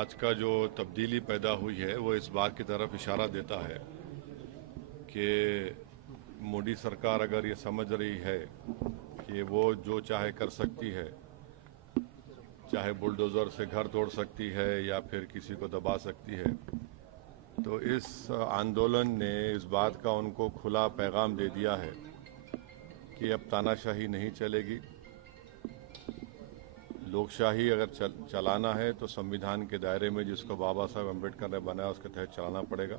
आज का जो तब्दीली पैदा हुई है वो इस बात की तरफ इशारा देता है कि मोदी सरकार अगर ये समझ रही है कि वो जो चाहे कर सकती है, चाहे बुलडोज़र से घर तोड़ सकती है या फिर किसी को दबा सकती है, तो इस आंदोलन ने इस बात का उनको खुला पैगाम दे दिया है कि अब तानाशाही नहीं चलेगी। लोकशाही अगर चलाना है तो संविधान के दायरे में जिसको बाबा साहब अम्बेडकर ने बनाया उसके तहत चलाना पड़ेगा।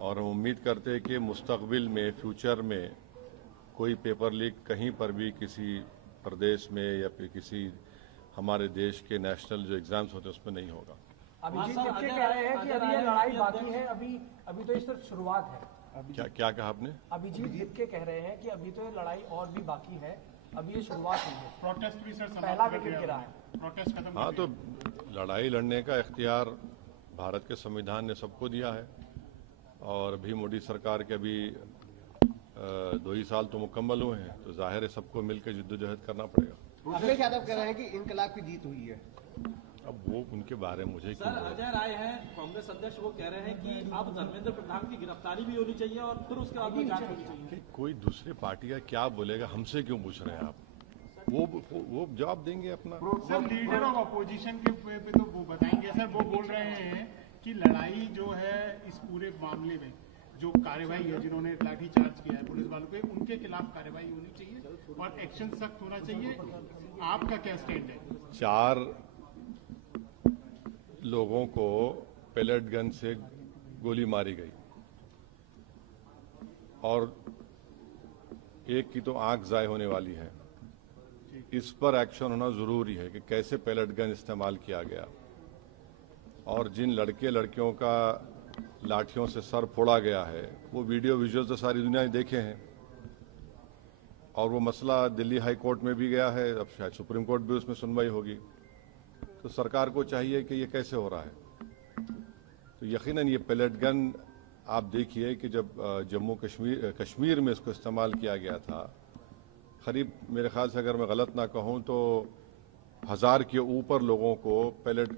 और हम उम्मीद करते हैं कि मुस्तकबिल में, फ्यूचर में कोई पेपर लीक कहीं पर भी किसी प्रदेश में या फिर किसी हमारे देश के नेशनल जो एग्जाम्स होते हैं उसमें नहीं होगा। अभिजीत दीपके कह रहे हैं कि अभी ये लड़ाई बाकी है, अभी तो ये सिर्फ शुरुआत है। क्या कहा आपने? अभिजीत दीपके कह रहे हैं कि अभी तो ये लड़ाई और भी बाकी है, अभी ये शुरुआत हुई है। प्रोटेस्ट भी सर पहला विकेट गिरा है, प्रोटेस्ट खत्म। हाँ, तो लड़ाई लड़ने का इख्तियार भारत के संविधान ने सबको दिया है और अभी मोदी सरकार के अभी 2 ही साल तो मुकम्मल हुए हैं, तो जाहिर है सबको मिलकर जद्दोजहद करना पड़ेगा। अखिलेश यादव कह रहे हैं कि इनकलाब की जीत हुई है। अब वो उनके बारे में मुझे सर, अजय राय हैं कांग्रेस अध्यक्ष, वो कह रहे हैं कि अब धर्मेंद्र प्रधान की गिरफ्तारी भी होनी चाहिए और फिर उसके बाद जांच होनी चाहिए। कोई दूसरी पार्टी का क्या बोलेगा, हमसे क्यों पूछ रहे हैं आप? वो जवाब देंगे अपना। सर, लीडर ऑफ अपोजिशन के पे तो वो बताएंगे। सर, वो बोल रहे हैं कि लड़ाई जो है इस पूरे मामले में जो कार्रवाई है, जिन्होंने लाठी चार्ज किया है पुलिस वालों पे, उनके खिलाफ कार्रवाई होनी चाहिए और एक्शन सख्त होना चाहिए। आपका क्या स्टैंड है? 4 लोगों को पेलेट गन से गोली मारी गई और एक की तो आंख जाय होने वाली है। इस पर एक्शन होना जरूरी है कि कैसे पेलेट गन इस्तेमाल किया गया और जिन लड़के लड़कियों का लाठियों से सर फोड़ा गया है वो वीडियो विजुअल तो सारी दुनिया ने देखे हैं और वो मसला दिल्ली हाई कोर्ट में भी गया है, अब शायद सुप्रीम कोर्ट भी उसमें सुनवाई होगी। तो सरकार को चाहिए कि ये कैसे हो रहा है। तो यकीनन ये पेलेट गन आप देखिए कि जब जम्मू कश्मीर में इसको इस्तेमाल किया गया था, करीब मेरे ख्याल से अगर मैं गलत ना कहूँ तो 1000 के ऊपर लोगों को पेलेट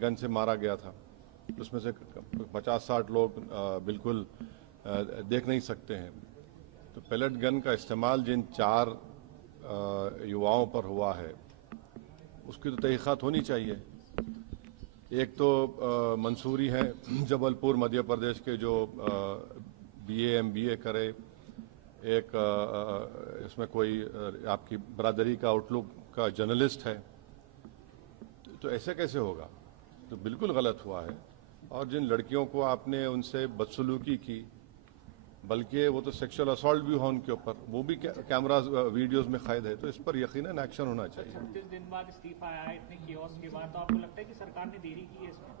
गन से मारा गया था। उसमें से 50-60 लोग बिल्कुल देख नहीं सकते हैं। तो पेलेट गन का इस्तेमाल जिन 4 युवाओं पर हुआ है उसकी तो तहकीकात होनी चाहिए। एक तो मंसूरी है जबलपुर मध्य प्रदेश के जो BA MBA करे, एक इसमें कोई आपकी बरादरी का आउटलुक का जर्नलिस्ट है। तो ऐसे कैसे होगा? तो बिल्कुल गलत हुआ है। और जिन लड़कियों को आपने उनसे बदसलूकी की, बल्कि वो तो सेक्सुअल असॉल्ट भी हुआ उनके ऊपर, वो भी कैमरा वीडियोस में कैद है। तो इस पर यकीनन एक्शन होना चाहिए। 36 दिन बाद इस्तीफा आया है, इतने कियोस्क के बाद, तो आपको लगता है कि सरकार ने देरी की है इसमें?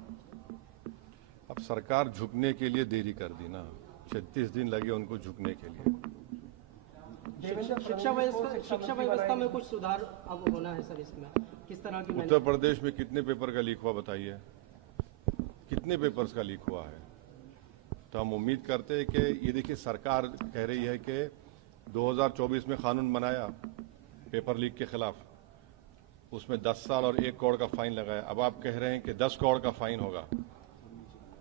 अब सरकार झुकने के लिए देरी कर दी ना, 36 दिन लगे उनको झुकने के लिए। शिक्षा व्यवस्था में कुछ सुधार अब होना है सर, इसमें किस तरह की? उत्तर प्रदेश में कितने पेपर का लीक हुआ बताइए? कितने पेपर्स का लीक हुआ है? तो हम उम्मीद करते हैं कि ये देखिए, सरकार कह रही है कि 2024 में कानून बनाया पेपर लीक के खिलाफ, उसमें 10 साल और 1 करोड़ का फाइन लगाया। अब आप कह रहे हैं कि 10 करोड़ का फाइन होगा।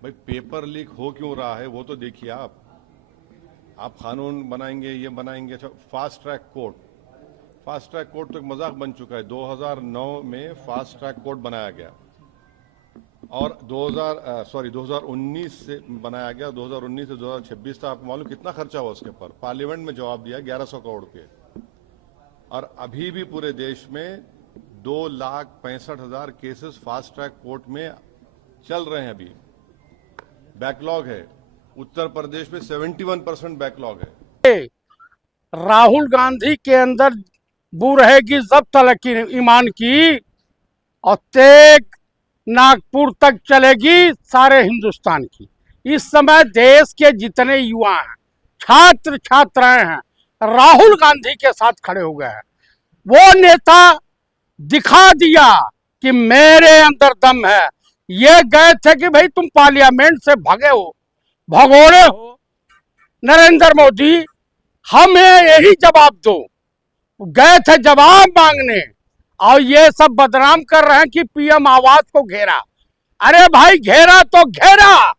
भाई, पेपर लीक हो क्यों रहा है वो तो देखिए। आप कानून बनाएंगे, ये बनाएंगे। अच्छा, फास्ट ट्रैक कोर्ट तो एक मजाक बन चुका है। 2009 में फास्ट ट्रैक कोर्ट बनाया गया और 2019 से बनाया गया। 2019 से 2026 तक आपको मालूम कितना खर्चा हुआ उसके पर? पार्लियामेंट में जवाब दिया 1100 करोड़ रुपए। और अभी भी पूरे देश में 2,65,000 केसेस फास्ट ट्रैक कोर्ट में चल रहे हैं। अभी बैकलॉग है। उत्तर प्रदेश में 71% बैकलॉग है। राहुल गांधी के अंदर बू रहेगी जब्त तलक की ईमान की और तेग नागपुर तक चलेगी सारे हिंदुस्तान की। इस समय देश के जितने युवा हैं, छात्र छात्राएं हैं, राहुल गांधी के साथ खड़े हो गए हैं। वो नेता दिखा दिया कि मेरे अंदर दम है। ये गए थे कि भाई तुम पार्लियामेंट से भगोड़े हो नरेंद्र मोदी, हमें यही जवाब दो। गए थे जवाब मांगने और ये सब बदनाम कर रहे हैं कि पीएम आवास को घेरा। अरे भाई घेरा तो घेरा,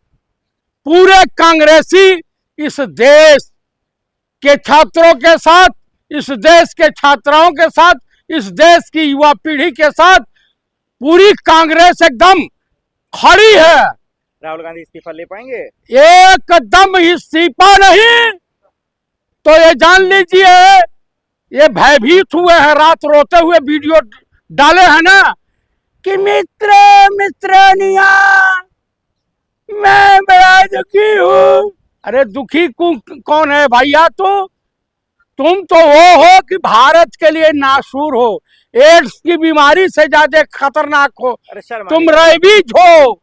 पूरे कांग्रेसी इस देश के छात्रों के साथ, इस देश के छात्राओं के साथ, इस देश की युवा पीढ़ी के साथ पूरी कांग्रेस एकदम खड़ी है। राहुल गांधी इस्तीफा ले पाएंगे? एकदम इस्तीफा नहीं तो ये जान लीजिए, ये भयभीत हुए हैं, रात रोते हुए वीडियो डाले हैं ना कि मित्र मित्रनिया मैं बड़ा दुखी हूँ। अरे दुखी कौन है भैया? तुम तो वो हो कि भारत के लिए नासूर हो, एड्स की बीमारी से ज्यादा खतरनाक हो, तुम रेबीज हो।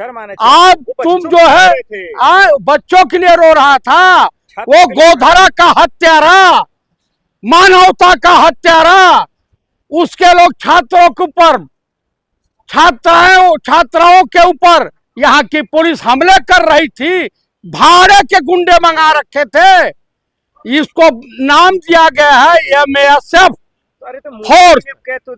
आप तुम जो है बच्चों के लिए रो रहा था, वो गोधरा का हत्यारा, मानवता का हत्यारा, उसके लोग छात्रों के ऊपर, छात्राओं के ऊपर यहाँ की पुलिस हमले कर रही थी, भाड़े के गुंडे मंगा रखे थे। इसको नाम दिया गया है MASF फोर्स।